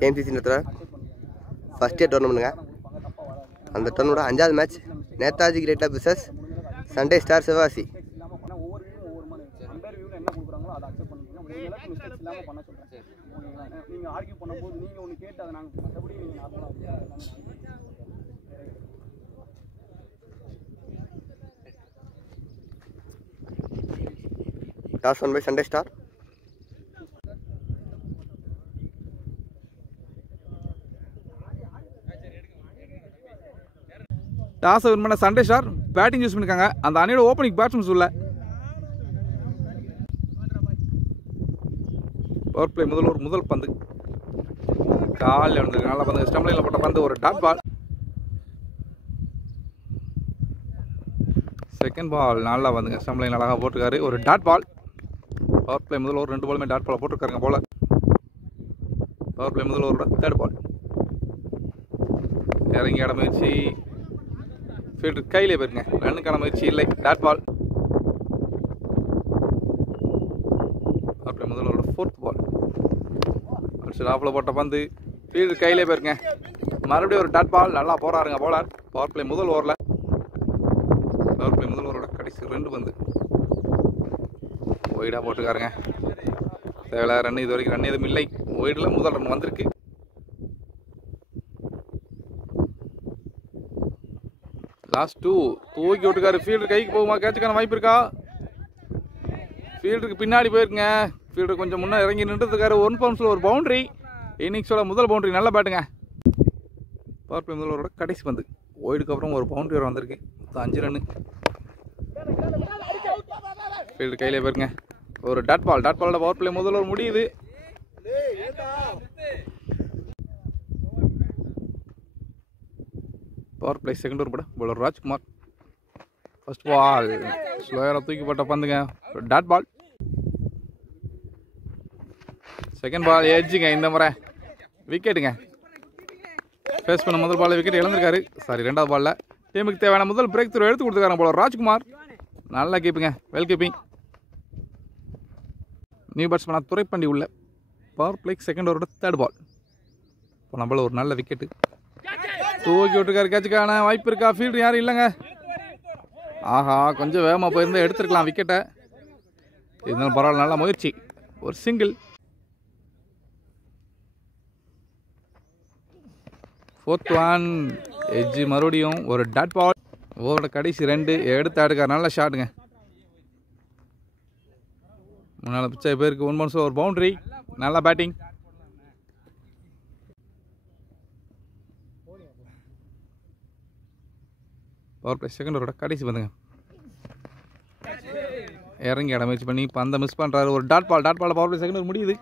KMCC நடத்துகிற first year டோர்னமெண்ட்டுங்க. அந்த டோர்னமெண்ட்டோட 5வது match Netaji great club versus Sunday star Sivakasi. Toss won by Sunday star. Toss win பண்ண Sunday star batting use பண்ணிருக்காங்க. அந்த அணியோட ஓப்பனிங் பேட்ஸ்மேன்ஸ் உள்ள பவர் பிளே முதல் பந்து காலில் வந்திருக்கு. நல்ல பந்து, ஸ்டம்ப் லைனில் போட்ட பந்து, ஒரு டாட் பால். செகண்ட் பால் நல்லா வந்துங்க, ஸ்டம்ப் லைன் அழகாக போட்டிருக்காரு, ஒரு டாட் பால். பவர் பிளே முதல் ஒரு 2 பாலுமே டாட் பால் போட்டிருக்காருங்க போல. பவர் பிளே முதல் ஒரு தேர்ட் பால். இறங்கி ஆட முயற்சி, ஃபீல்டர் கையிலே போயிருங்க, ரன்னுக்கான முயற்சி இல்லை, டாட் பால். பவர் பிளே முதல் ஒரு 4th பால். ஆஃபில் போட்ட பந்து ஃபீல்டர் கையிலே போயிருங்க, மறுபடியும் ஒரு டாட் பால். நல்லா போறாருங்க போலார். பவர் பிளே முதல் ஓவரில், பவர் பிளே முதல் ஓவரோட கடைசி 2 பந்து ஒய்டாக போட்டுக்காருங்க. தேவையில்ல ரன், இது வரைக்கும் ரன் எதுவும் இல்லை. ஒய்டில் முதல் ரன் வந்திருக்கு. லாஸ்ட் 2 தூக்கி விட்டுக்காரு. ஃபீல்டர் கைக்கு போகுமா, கேட்சுக்கான வாய்ப்பு இருக்கா? ஃபீல்டருக்கு பின்னாடி போயிருக்குங்க. ஃபீல்டர் கொஞ்சம் முன்னே இறங்கி நின்றுருக்காரு. 1 பவுன்ஸில் ஒரு பவுண்டரி. இன்னிங்ஸோட முதல் பவுண்டரி, நல்ல பேட்டுங்க. பவர் பிளே முதல்வரோட கடைசி பந்து ஒய்டுக்கு அப்புறம் ஒரு பவுண்டரி வந்திருக்கு. 5 ரன்னு. ஃபீல்டர் கையிலே போயிருங்க, ஒரு டாட் பால். டாட் பாலோட பவர் பிளே முதல்ல முடியுது. பவர் பிளே செகண்ட் ஓவர் பட பவுலர் ராஜ்குமார். ஃபர்ஸ்ட் பால் ஸ்லோயராக தூக்கி போட்ட பந்துங்க, ஒரு டாட் பால். செகண்ட் பால் எட்ஜுங்க, இந்த முறை விக்கெட்டுங்க. ஃபேஸ் பண்ண முதல் பால் விக்கெட் இழந்திருக்காரு. சாரி, 2வது பாலில். டீமுக்கு தேவையான முதல் பிரேக் த்ரூ எடுத்து கொடுத்துருக்காங்க போல ராஜ்குமார். நல்லா கீப்பிங்க, வெல் கீப்பிங். நியூ பேட்ஸ்மேனாக துரைப்பண்டி உள்ள. பவர் பிளே செகண்ட் ஓவரோட தேர்ட் பால். இப்போ நம்மள ஒரு நல்ல விக்கெட்டு தூக்கி விட்டுருக்காரு. கேட்சுக்கான வாய்ப்பு இருக்கா? ஃபீல்டர் யாரும் இல்லைங்க. ஆஹா, கொஞ்சம் வேகமாக போயிருந்தால் எடுத்துருக்கலாம் விக்கெட்டை. இருந்தாலும் பரவாயில்ல, நல்ல முயற்சி, ஒரு சிங்கிள். 4th ஒன் எட்ஜு, மறுபடியும் ஒரு டாட் பால். ஓவரோட கடைசி 2 எடுத்து ஆடுக்கார். நல்ல ஷாட்டுங்க. முன்னால் பிச்சை பேருக்கு 1 பவுன்ஸ் ஒரு பவுண்டரி. நல்ல பேட்டிங். பவர் பிளே செகண்ட் ஓவரோட கடைசி பந்துங்க. இறங்கி ஆட முயற்சி பண்ணி பந்தை மிஸ் பண்ணுறாரு. ஒரு dot ball. Dot ball power play second over முடியுது.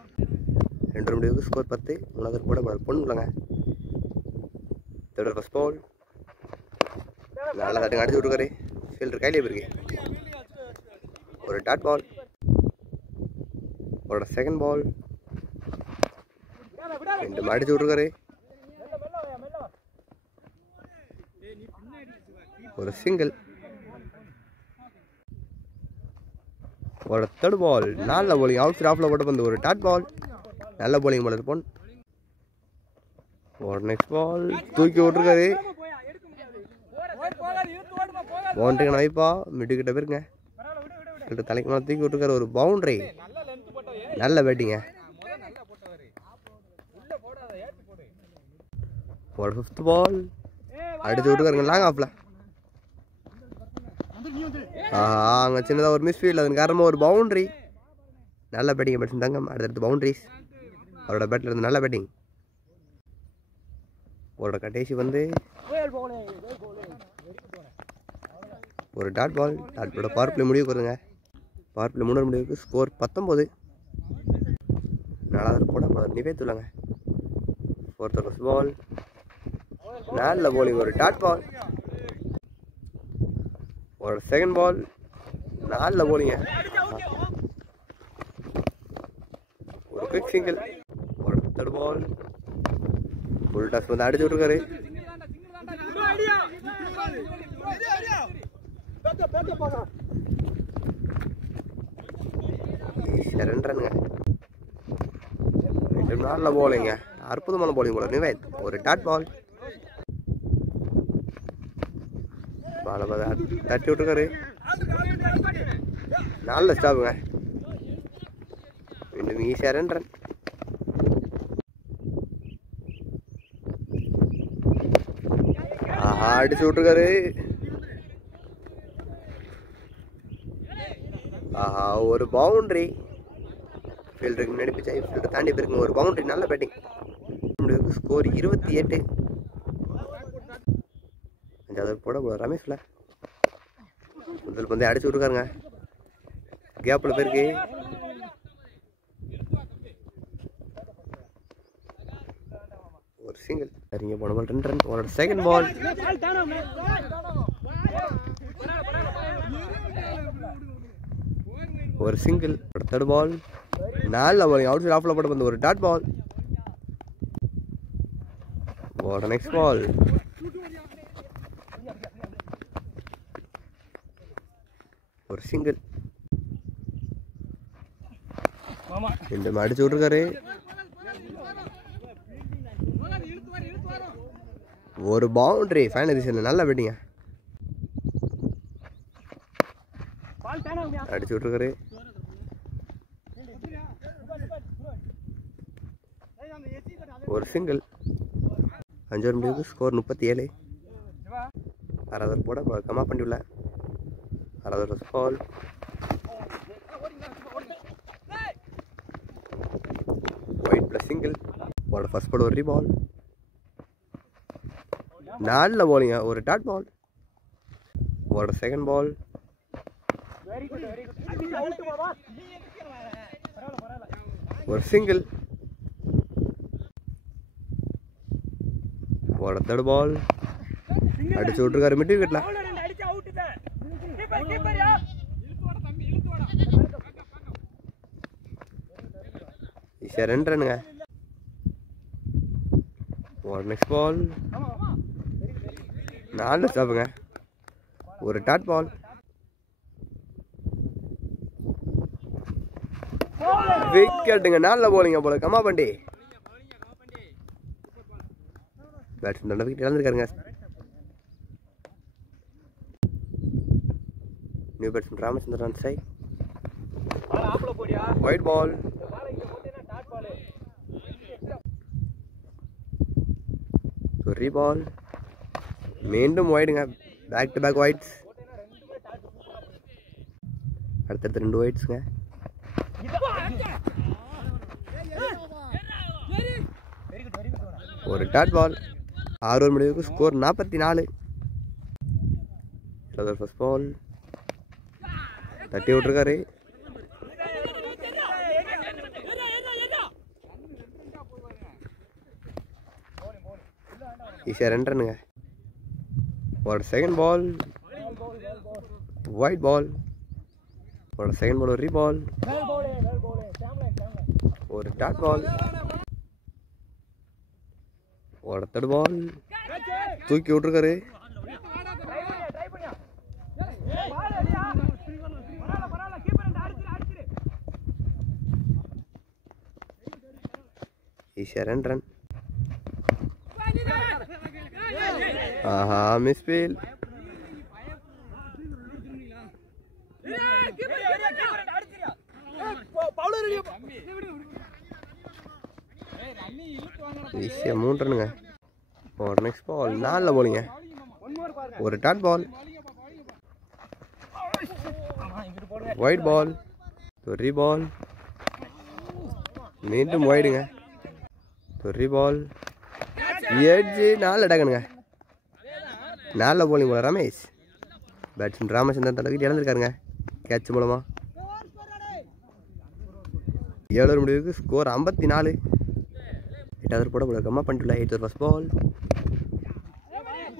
2 முடிவுக்கு ஸ்கோர் 10. 3வது கூட பொண்ணுங்க. தேர்ட் ஃபர்ஸ்ட் பால் நல்லா தட்டுங்க, அடிச்சு விட்டுருக்காரு. ஃபீல்டர் கையிலே போயிருக்கு, ஒரு டாட் பால். அவரோட செகண்ட் பால் 2 அடிச்சு விட்டுருக்காரு, ஒரு சிங்கிள். அவரோட தேர்ட் பால் நல்ல போலிங், அவுட் சைட் ஆஃப்ல போட்டு வந்து ஒரு டாட் பால். நல்ல போலிங் போல இருப்போம். ஒரு நெக்ஸ்ட் பால் தூக்கி விட்டுருக்காரு. பவுண்டரிக்கான வாய்ப்பா, மிட்டுக்கிட்ட போயிருங்க. தலைக்கு மேலே தூக்கி விட்டுருக்காரு, ஒரு பவுண்டரி. நல்ல பேட்டிங்க. ஒரு 5th பால் அடிச்சு விட்டுருக்காருங்க லாங் ஆஃப்ல. அங்கே சின்னதாக ஒரு மிஸ்ஃபீல்ட், அதன் காரணமாக ஒரு பவுண்டரி. நல்ல பேட்டிங் பேட்ஸ் தாங்க. அடுத்தடுத்து பவுண்டரிஸ். அவரோட பேட்டில் இருந்து நல்ல பேட்டிங். அவரோட கடைசி வந்து ஒரு டாட் பால். டாட் பாலோட பவர் பிளே முடிவுக்கு வருங்க. பவர் பிளே 3 முடிவுக்கு ஸ்கோர் 19. 4வது போட நிவேத்துலாங்க. 4th ஃபர்ஸ்ட் பால் நல்ல போலிங், ஒரு டாட் பால். ஒரு செகண்ட் பால் நல்ல போலிங்க, ஒரு குவிக் சிங்கிள். ஒரு தேர்ட் பால் ஃபுல் டாஸ் வந்து அடிச்சு விட்டுருக்காரு. ரன்னுங்க. நல்ல போலிங்க, அற்புதமான பவுலிங் போல நிவேத். ஒரு டாட் பால். பாலை தட்டி விட்டுருக்காரு. நல்ல ஸ்டாப்புங்க. மீண்டும் ஈஸியாக 2 ரன். ஆஹா அடிச்சு விட்டுருக்காரு. ஆஹா ஒரு பவுண்டரி. ஃபீல்டருக்கு முன்னாடி பிச்சை ஃபீல்டர் தாண்டி போயிருக்குங்க. ஒரு பவுண்டரி. நல்ல பேட்டிங். ஸ்கோர் 28. 5வது போட ரமேஷ்ல முதல் பந்து அடிச்சு விட்டுருக்காருங்க. கேப்பில் போயிருக்கு. ஒரு சிங்கிள். சரிங்க போன பால் 2 ரன். அவரோட செகண்ட் பால். ஒரு single. Third ball. 4 ball outside ஆஃப்ல போட வந்து ஒரு டாட் பால். ஒரு நெக்ஸ்ட் பால். ஒரு சிங்கிள். இந்த அடிச்சு விட்டுருக்காரு. ஒரு பவுண்டரி. Final decision. நல்ல பேட்டிங்க. அடிச்சு விட்டுருக்காரு. ஒரு சிங்கிள். 5 ரன். ஸ்கோர் 37. 6வது போட கமா பண்ணியுள்ள 6வது பால். Wide plus single. போட ஃபர்ஸ்ட் பால் ஒரு ரீபால். 4 பாலிங்க. ஒரு டாட் பால். போட செகண்ட் பால். ஒரு சிங்கிள். போட தேர்ட் பால். அடிச்சு விட்டுருக்காரு மிட் விக்கெட்ல. ஈஸியா 2 ரன்னுங்க. போட நெக்ஸ்ட் பால். 4 ஸ்டாப்புங்க. ஒரு டாட் பால். விக்கெட்டுங்க. 4 போலிங்க போல கமா பண்டி. பேட்ஸ்மேன் விக்கெட் இழந்திருக்காருங்க. நியூ பேட்ஸ்மேன் ராமச்சந்திரன் சை. Wide ball. ரீபால். மீண்டும் ஒயிடுங்க. Back to back wides. அடுத்தடுத்து 2 ஒயிட்ஸுங்க. ஒரு டாட் பால். 6 ஓவர் முடிவுக்கு ஸ்கோர் 44. First ball. தட்டி விட்டுருக்காரு. ஈஸியாக 2 ரன்னுங்க. ஒரு செகண்ட் பால். Wide ball. ஒரு செகண்ட் பால் ஒரு ரீபால். ஒரு டாட் பால். ஒரு தேர்ட் பால். தூக்கி விட்டுருக்காரு. ஈஸியாக 2 ரன். ஆஹா மிஸ் ஃபீல். ஈஸியாக 3 ரன்னுங்க. ஒரு நெக்ஸ்ட் பால். 4 போலிங்க. ஒரு டாட் பால். Wide ball. ஒரு பால். மீண்டும் ஒயிடுங்க. ஒரு பால். எட்ஜு. 4 அடக்கணுங்க. 4 போலிங் போல ரமேஷ். பேட்ஸ்மேன் ராமச்சந்திரன் தலை விக்கெட் இழந்திருக்காருங்க கேட்ச் மூலமா. 7 ஓவர் முடிவுக்கு ஸ்கோர் 54. 8வது போட போல கம்மா பண்ணிட்டுல. 8th first ball.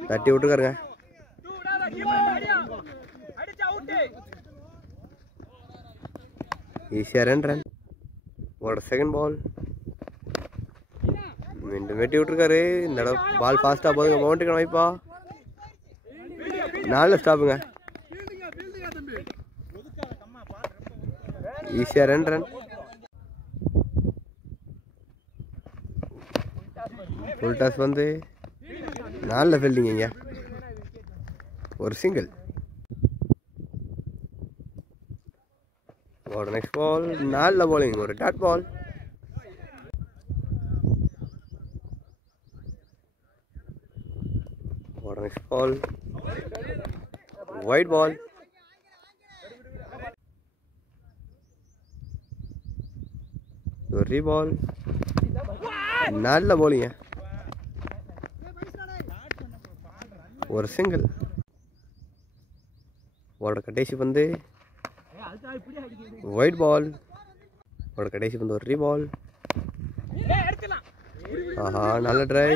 தட்டி விட்டுருக்காருங்க. ஈஸியாக 2 ரன். ஒரு செகண்ட் பால். மீண்டும் வெட்டி விட்டுருக்காரு. இந்த பால் ஃபாஸ்ட்டாக போதுங்க. பவுண்டரிக்கு வைப்பா. 4 ஸ்டாப்புங்க. ஈஸியாக 2 ரன். ஃபுல் டாஸ் வந்து நல்ல ஃபீல்டிங்க, ஒரு சிங்கிள். நெக்ஸ்ட் பால் நல்ல bowling, ஒரு dot ball. Next ball wide ball. ஒரு பால் நல்ல bowling, ஒரு சிங்கிள். கடைசி வந்து ஒயிட் பால். கடைசி வந்து ஒரு ரீபால். ஆஹா நல்ல ட்ரை,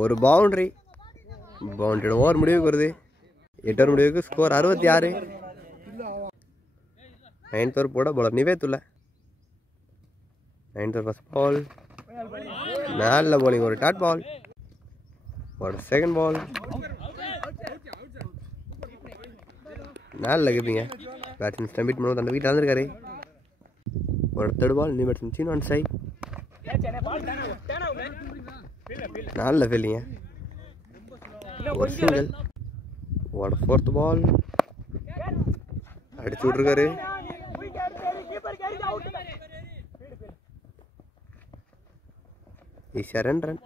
ஒரு பவுண்டரி. பவுண்டரி ஓவர் முடிவுக்கு வருது. 8 ஓவர் முடிவுக்கு ஸ்கோர் 66. 9th ஓவர் போட பவுலர் நிவேத்துல்ல. 9th ஓவர் ஃபர்ஸ்ட் பால் நல்ல bowling, ஒரு டாட் பால். செகண்ட் பால் நல்ல கீப்பிங்க. பேட்ஸ்மேன் ஸ்டம்பிட் பண்ணி அந்த வீட்டில் வந்திருக்காரு. தேர்ட் பால் நியூ பேட்ஸ்மேன் சீன் ஆன் சைட். நல்ல ஃபீல்டிங்க, ஒரு சிங்கிள். ஃபோர்த் பால் அடிச்சு விட்ருக்காரு. ஈஸியாக 2 ரன்.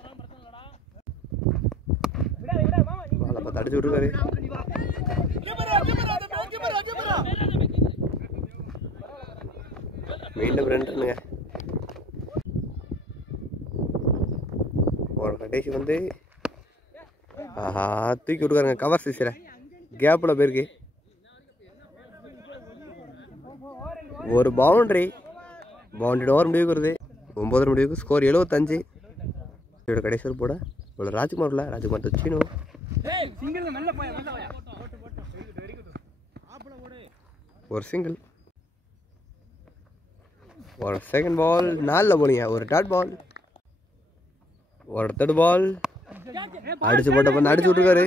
பாலை பார்த்து அடிச்சு விட்ருக்காரு. மீண்டும் 2 ரன்னுங்க. கடைசி வந்து ஆஹா தூக்கி விட்டுக்காருங்க. கவர் சிக்ஸில் கேப்பில் போயிருக்கு. ஒரு பவுண்டரி. பவுண்டரி ஓவர் முடிவுக்கு வருது. 9 முடிவுக்கு ஸ்கோர் 75. இதோட கடைசி ஓவர் போட இவ்வளோ ராஜ்குமார் இல்லை, ராஜ்குமார் சீனு. ஒரு சிங்கிள். செகண்ட் பால் நல்ல bowling, ஒரு டாட் பால். தேர்ட் பால் அடிச்சு போட்ட பண்ண அடிச்சு விட்டுருக்காரு.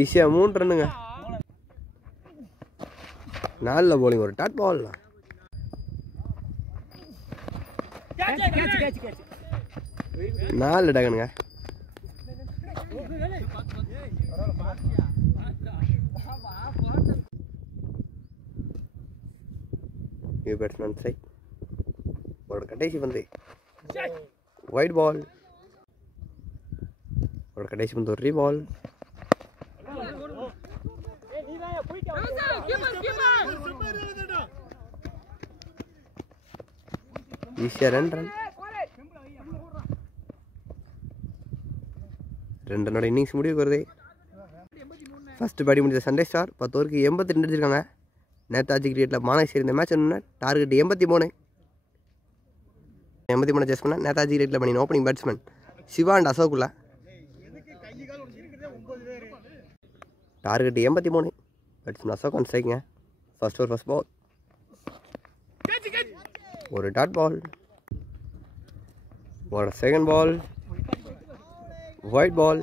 ஈஸியா 3 ரன்னுங்க. நல்ல bowling, ஒரு டாட் பால். நாலு டகனுங்க. New batsman side. கடைசி வந்து ஒயிட் பால். கடைசி வந்து ஒரு ரீபால். ஈஸியா 2 ரன். 2 ரன்னோட இன்னிங்ஸ் முடிவுக்கு வருது. ஃபர்ஸ்ட் பேட்டிங் முடிஞ்ச சண்டே ஸ்டார் 10 ஓவருக்கு 82 அடிச்சிருக்காங்க. நேதாஜி கிரிக்கெட்டில் மானேஸ்வரி இந்த மேட்ச் என்ன டார்கெட் 83. 83 சேஸ் பண்ண நேதாஜி கிரிக்கெட்டில் பண்ணின ஓப்பனிங் பேட்ஸ்மேன் சிவா அண்ட் அசோக்குள்ள. டார்கெட் 83. பேட்ஸ்மேன் அசோக் அண்ட் ஸ்ட்ரைக்குங்க. ஃபர்ஸ்ட் ஓவர் ஃபர்ஸ்ட் பால் ஒரு dot ball. Second ball wide ball.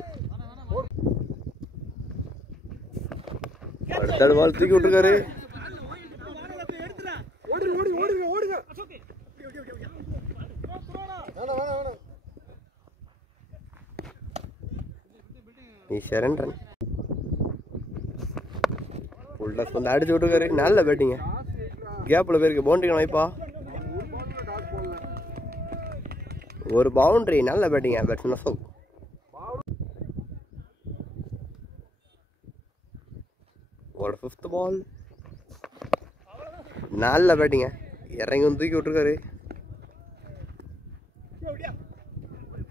Third ball தூக்கி விட்டுருக்காரு. ஈஸியா 2 ரன். ஃபுல் டாஸ் வந்து அடிச்சு விட்டுருக்காரு. நல்ல பேட்டிங்க, கேப்பில் போயிருக்கு. பவுண்டரி வாய்ப்பா, ஒரு பவுண்டரி. நல்ல பேட்டிங்க பேட்ஸ்மேன் அசோக். ஃபிஃப்த் பால் நல்ல பேட்டிங்க, இறங்கி வந்து தூக்கி விட்டுருக்காரு.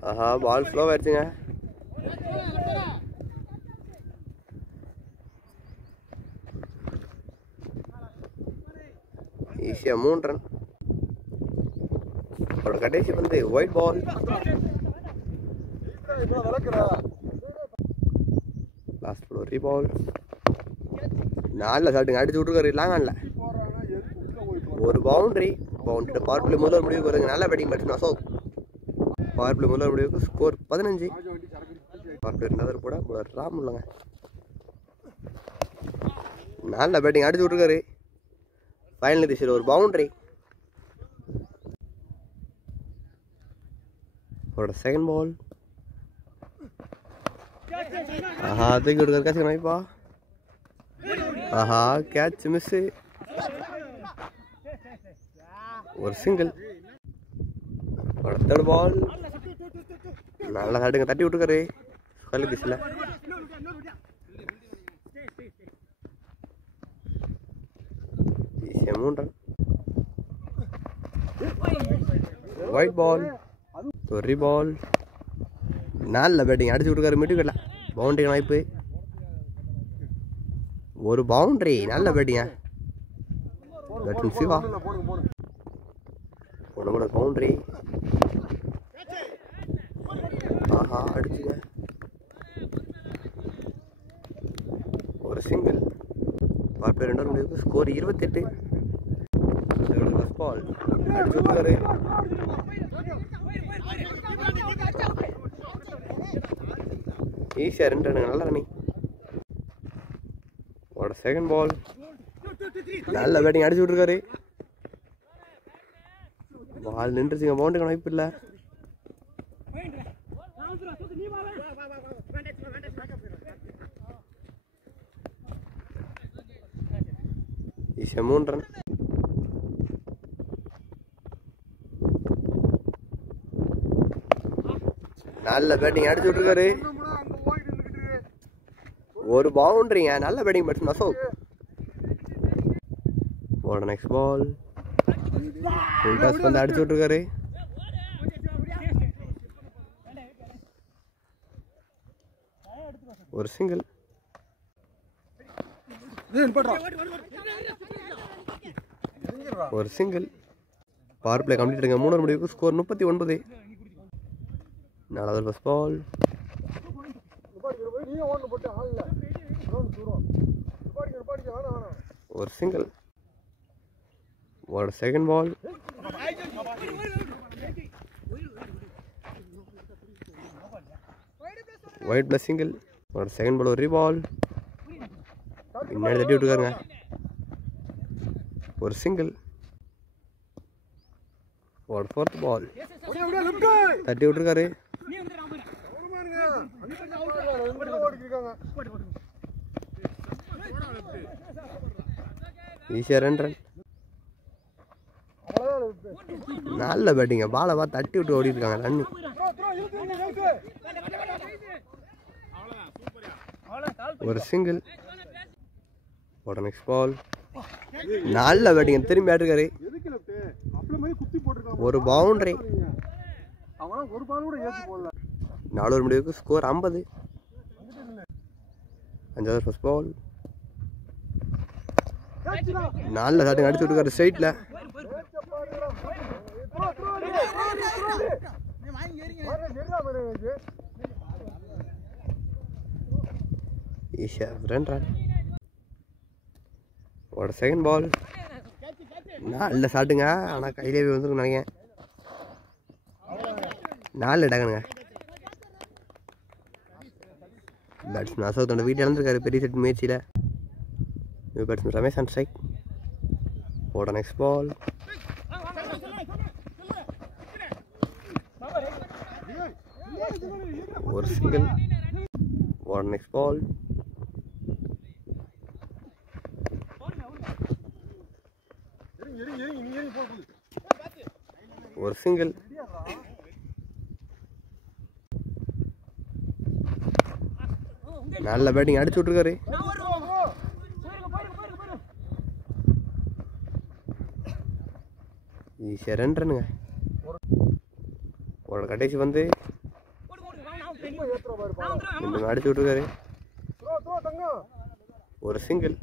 ஆஹா பால் ஸ்லோ ஆயிடுச்சுங்க. ஈஸியா 3 ரன். கடைசி வந்து ஒயிட் பால். லாஸ்ட் பால் ஒரு பால். நல்ல ஷாட்டுங்க, அடிச்சு விட்டுருக்காரு. லாங்கான்ல ஒரு பவுண்டரி. பவுண்டரி பவர் பிளே முதல் முடிவுக்கு வருங்க. நல்ல batting batsman Ashok. Power play முதல் முடிவுக்கு ஸ்கோர் 15. நதர் கூட ராம் இல்லைங்க. நல்ல பேட்டிங் அடிச்சு விட்டுருக்காரு. ஃபைனல் திசையில் ஒரு பவுண்டரி. ஒரு செகண்ட் பால். ஆஹா தூக்கி விட்டுருக்காரு. கேட்ச் நாய்ப்பா. ஆஹா கேட்ச் மிஸ்ஸு. ஒரு சிங்கிள். Third ball. நல்லா தட்டுங்க, தட்டி விட்டுருக்காரு. ஃபைனல் திசையில் ஒயிட் பால். ஒரு பால். நல்ல பேட்டிங் அடிச்சு விட்டுருக்காரு. மிட்டுக்கல பவுண்டரி வாய்ப்பு. ஒரு பவுண்டரி. நல்ல பேட்டிங்க. பேட்டிங் சிவா. ஒன்று பவுண்டரி. ஆஹா அடிச்சுங்க. ஒரு சிங்கிள். பார்ப்பேன் 2 முடிவுக்கு ஸ்கோர் 28. ஃபர்ஸ்ட் பால் அடிச்சு விட்டுருக்காரு. ஈஸியாக 2 ரன். நல்ல ரன்னிங். ஒரு செகண்ட் பால். நல்ல பேட்டிங் அடிச்சு விட்டுருக்காரு. பால் நின்றுச்சுங்க. பவுண்டரி வாய்ப்பு இல்லை. ஈஸியாக 3 ரன். நல்ல பேட்டிங் அடிச்சு விட்டுருக்காரு. ஒரு பவுண்டரிங்க. நல்ல பேட்டிங் பேட்ஸ்மேன் அசோக். ஒரு நெக்ஸ்ட் பால். ஃபுல் டாஸ் வந்து அடிச்சு விட்டுருக்காரு. ஒரு சிங்கிள். ஒரு சிங்கிள். பவர் பிளே கம்ப்ளீட் இருங்க. 3 முடிவுக்கு ஸ்கோர் 39. 4வது ஃபர்ஸ்ட் பால். ஒரு சிங்கிள். ஒரு second ball. Wide plus single. ஒரு செகண்ட் பால். ஒரு ரீபால். பின்னாடி தட்டி விட்டுருக்காருங்க. ஒரு சிங்கிள். ஒரு ஃபோர்த் பால். தட்டி விட்டுருக்காரு. ஈஸியாக 2 ரன். நல்ல பேட்டிங்க. பாலை பார்த்து தட்டி விட்டு ஓடி இருக்காங்க. ரன்னு. ஒரு சிங்கிள். ஒரு நெக்ஸ்ட் பால். நல்ல பேட்டிங்க. திரும்பி ஆட்டிருக்காரு. ஒரு பவுண்டரி. 4 முடிவுக்கு ஸ்கோர் 50. 5வது ஃபர்ஸ்ட் பால். நல்ல ஷாட்டிங் அடிச்சு விட்டுருக்காரு ஸ்ட்ரைட்ல. ஈஸியா 2 ரன். ஒரு செகண்ட் பால். நல்ல ஷாட்டுங்க. ஆனால் கையிலே வந்துருக்கு நினைக்கிறேன். 4 டகனுங்க. பேட்ஸ்மேன் அசோக் தன்னோட வீட்டில் இழந்திருக்காரு பெரிய செட் முயற்சியில். New batsman Ramesh on strike. போட நெக்ஸ்ட் பால். ஒரு சிங்கிள். ஒரு நெக்ஸ்ட் பால். ஒரு சிங்கிள். நல்ல பேட்டிங் அடிச்சு விட்டுருக்காரு. ஈஸியாக 2 ரன்னுங்க. ஒரு கடைசி வந்து அடிச்சு விட்டுருக்காரு. ஒரு சிங்கிள்.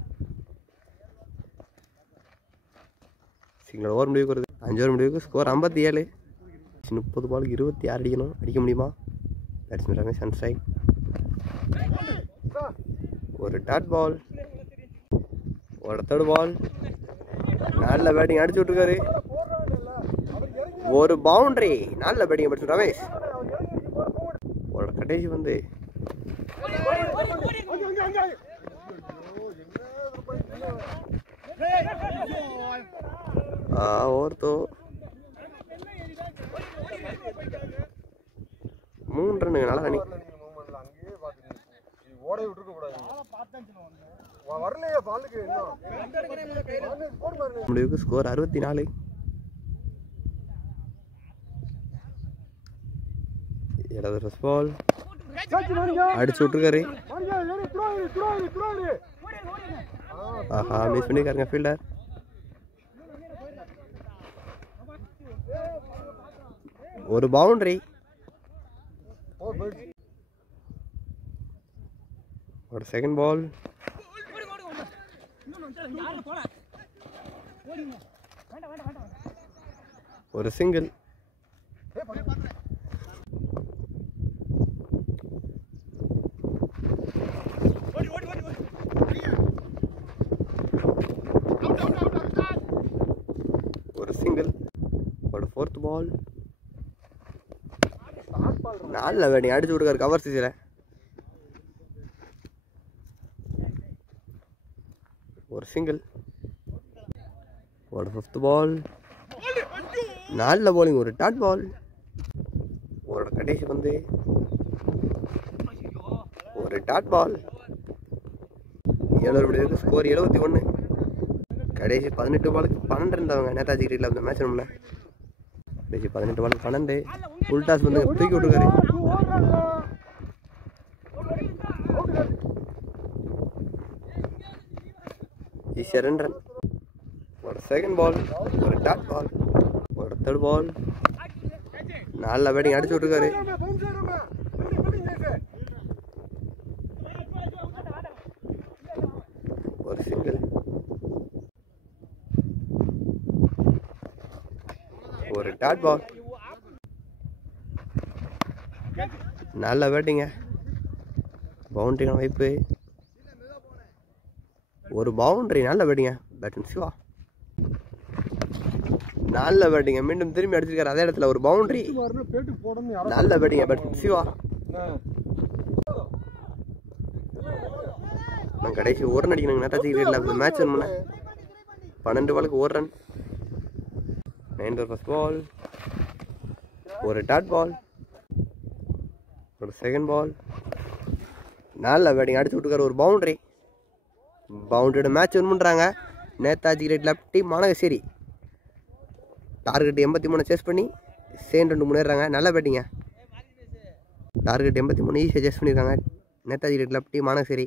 சிங்கிள் ஓவர் முடிவுக்கு வருது. 5 ஓவர் முடிவுக்கு ஸ்கோர் 57. 30 பாலுக்கு 26 அடிக்கணும். அடிக்க முடியுமா? Batsman Ramesh on strike. ஒரு டாட் பால். ஒரு தேர்ட் பால். நல்ல பேட்டிங் அடிச்சு விட்டுருக்காரு. ஒரு பவுண்டரி. நல்ல பேட்டிங் பேட்ஸ்மேன் ரமேஷ். ஒரு கடைசி வந்து और तो 3 ரன்னுங்க நல்லா தண்ணி முடிவுக்கு ஸ்கோர் 64. ஏழாவது ஃபர்ஸ்ட் பால் அடிச்சு விட்டுருக்காரு. ஆஹா மிஸ் பண்ணிருக்காருங்க ஃபீல்டர். ஒரு பவுண்டரி. ஒரு செகண்ட் பால். ஒரு சிங்கிள். ஒரு சிங்கிள். ஒரு ஃபோர்த் பால். நல்ல வேண்டிங் அடிச்சு விட்டுருக்காரு கவர் சீசில். ஒரு சிங்கிள். ஒரு ஃபிஃப்த் பால். நல்ல bowling. ஒரு டாட் பால். ஒரு கடைசி வந்து ஒரு டாட் பால். 7 முடிவுக்கு ஸ்கோர் 71. கடைசி 18 பாலுக்கு 12 இருந்தவங்க நேதாஜி கிரிக்கெட்டில் அந்த மேட்ச் ரூமில். கடைசி 18 பாலுக்கு 12. ஃபுல் டாஸ் வந்து தூக்கி விட்டுருக்காரு. ஈஸியாக 2 ரன். ஒரு செகண்ட் பால். ஒரு டாட் பால். ஒரு தேர்ட் பால். நல்ல பேட்டிங் அடிச்சு விட்டுருக்காரு. ஒரு சிங்கிள். ஒரு டாட் பால். நல்ல பேட்டிங்க. பவுண்டரிக்கான வாய்ப்பு. ஒரு பவுண்டரி. நல்ல பேட்டிங்க பேட்ஸ்மேன் சிவா. நல்ல பேட்டிங்க. மீண்டும் திரும்பி அடிச்சிருக்காரு அதே இடத்துல. ஒரு பவுண்டரி. நல்ல பேட்டிங்க பேட்ஸ்மேன் சிவா. நான் கடைசி 1 ரன் அடிக்கணுங்க நேதாஜி கிரிக்கெட்டில் மேட்ச் ரன் பண்ண. 12 பாலுக்கு 1 ரன். 9th first ball. ஒரு டாட் பால். ஒரு செகண்ட் பால். நல்ல பேட்டிங் அடிச்சு விட்டுருக்காரு. ஒரு பவுண்டரி. பவுண்டரியோட மேட்ச் வின் பண்ணுறாங்க Netaji cricket left team Managaseri. Target 83 chase பண்ணி செகண்ட் ரவுண்டு முன்னேறாங்க. நல்ல பேட்டிங்க. டார்கெட் 83 ஈஸியாக சேஸ் பண்ணியிருக்காங்க நேதாஜி கிரிக்கெட் லெஃப்ட் டீம் மாநகசேரி.